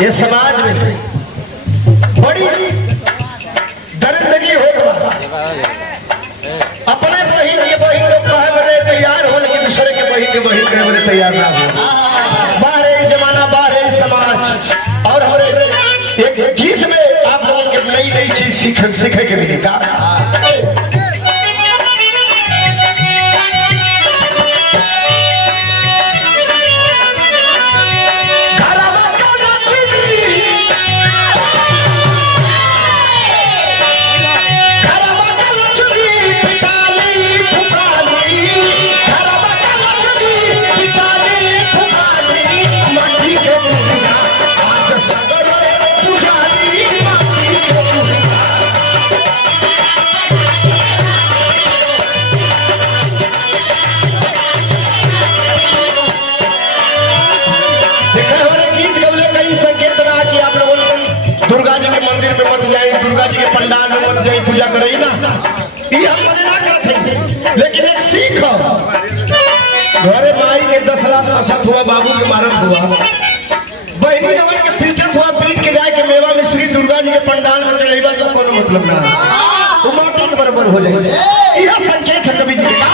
ये समाज में बड़ी दरिंदगी हो अपने बहिन के बहिन लोग कहे बड़े तैयार हो, लेकिन दूसरे के बहिन कहे बड़े तैयार ना हो। बाहर जमाना, बाहर समाज। और हमारे एक गीत में आप लोगों के नई नई चीज सीखे के मिलेगा। दुर्गा जी के मंदिर में मत जाए, दुर्गा जी के पंडाल में मत जाए, पूजा करे ना, ये हम मना करते हैं। लेकिन एक सीख घरे माई के 10 लाख पसंद हुआ, बाबू के मारत हुआ, बहनी जवन के पीटत हुआ, पीट के जाए के मेवा मिश्री दुर्गा जी के पंडाल में चढ़ेगा तो कोनो मतलब ना, वो माटी के बराबर हो जाएगा। यह संकेत है कवि जी का।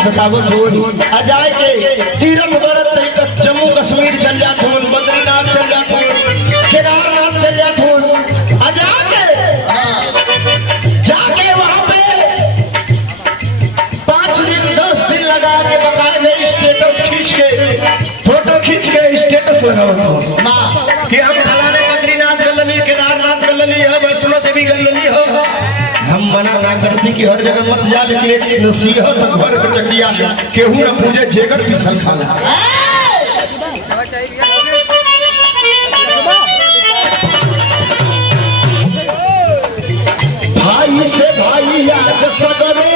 सतावत हो अजाय के तीरथ व्रत जम्मू कश्मीर चल जाते हो, बद्रीनाथ चल जाते हो, केदारनाथ चल जाते हो, अजाय के जाके वहां पे 5 दिन 10 दिन लगा के बकायदे स्टेटस खींच के, फोटो खींच के स्टेटस लगाओ कि हम फलाने बद्रीनाथ गलनी, केदारनाथ गलनी हो, वैष्णो देवी गलनी हो। हम मना ना करती कि हर जगह मत जा, लेकिन एक नसीहत घर के चकिया केहू न पूजे जेकर पिसल खाला। भाई से भाई आज सगरो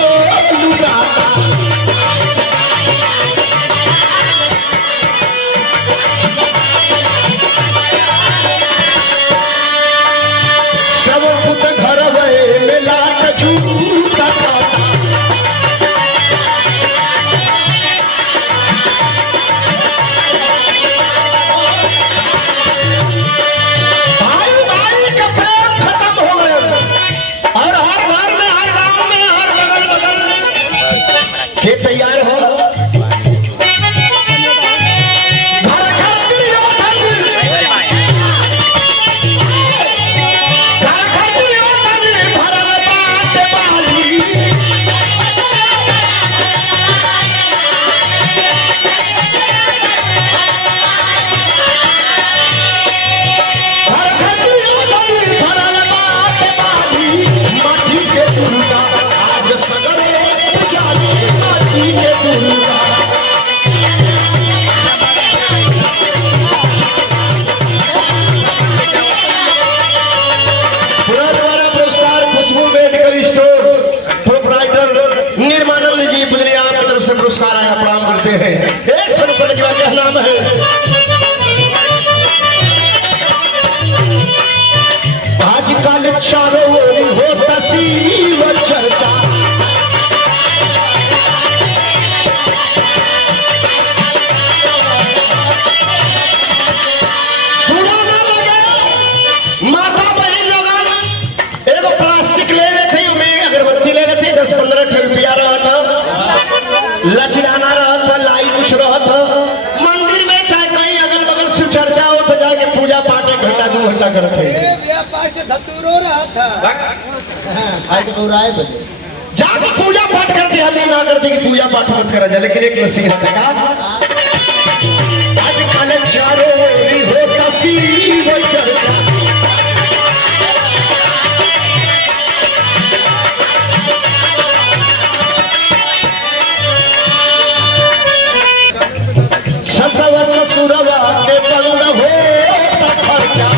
लुटाता, सब पुत घर वे मिला झूठा तैयार हो पुरस्कार आया, प्रणाम करते हैं। 100 रुपये का क्या नाम है? आजकल चारों ओर होता शिव चर्चा, माता बहन लोग एगो प्लास्टिक ले रहे थे, अगरबत्ती ले रहे थे, 10-15 रुपया रहा था, लचराना रहा था, लाई कुछ रहा था, मंदिर में चाहे कहीं अगल बगल से चर्चा हो तो जाके पूजा पाठ 1 घंटा 2 घंटा करते जाके पूजा पाठ करते, हम ना करते कि पूजा पाठ मत करा जाए, लेकिन एक नसीहत है आजकल चारों ओर होता शिव चर्चा। ससवा ससुरवा के बंद होता खर्चा।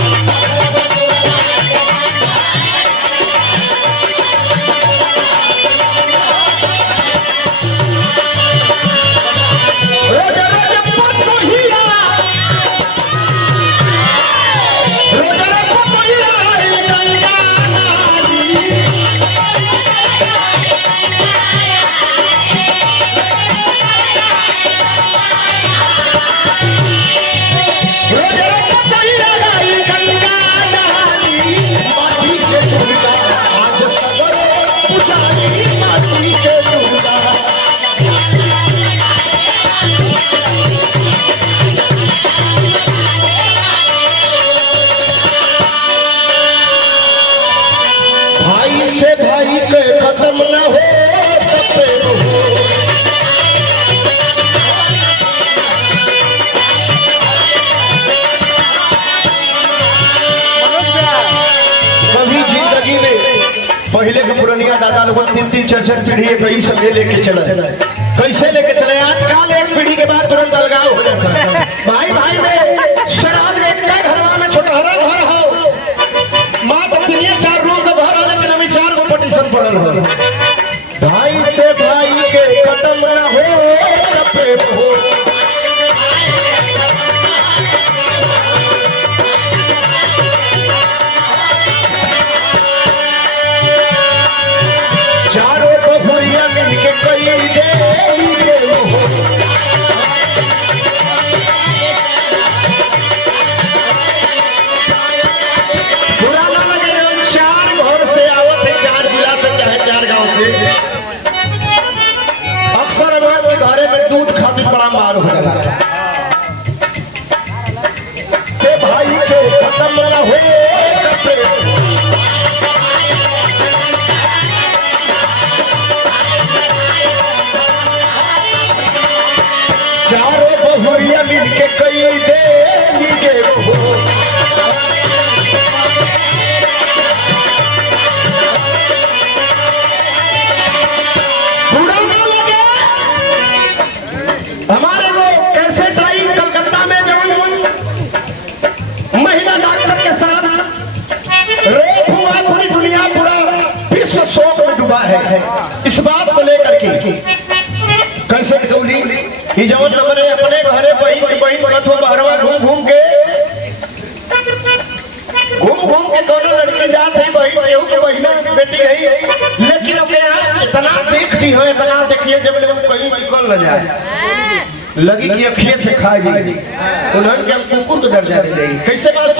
भाई के खत्म न हो कभी जिंदगी में पहले के पुरानिया दादा लोग 3-3 4-4 पीढ़ी कई सब लेके चले। कैसे लेके चले? आजकल एक पीढ़ी के बाद तुरंत अलगाव हो जाता है। भाई भाई में शराब का घरवा में छोटहरा घर हो, माँ तो 4 रूम का घर हो, लेकिन अभी 4 को पटिशन पड़ल हो। भाई से भाई के खत्म न हो प्रेम हो। चारों बहुरिया मिलके कई दे हो। पुराना नगर 4 घर से आवत है, 4 जिला से चाहे 4 गांव से। अक्सर हमारे घरे में दूध खातिर बड़ा मार हो गया। भाई के खत्म न हो चारों बहुरिया मिलके कई दे हो। हमारे वो कैसे टाइम कलकत्ता में जो महिला डॉक्टर के साथ रेप हुआ, पूरी दुनिया पूरा विश्व शोक में डूबा है इस बात को लेकर के। कैसे जौली ये जवन हमने अपने घरे बहन बनत हो बहरवा घूम के दोनों लड़के जाते हैं, बहन केहू के बहिना बेटी है, लेकिन अपने यहाँ इतना देखती है, इतना देखिए जब लोग कहीं निकल न जाए लगी कि अखिए से खा जाएगी, उन्होंने हम कुकुर को डर जाने लगी। कैसे बात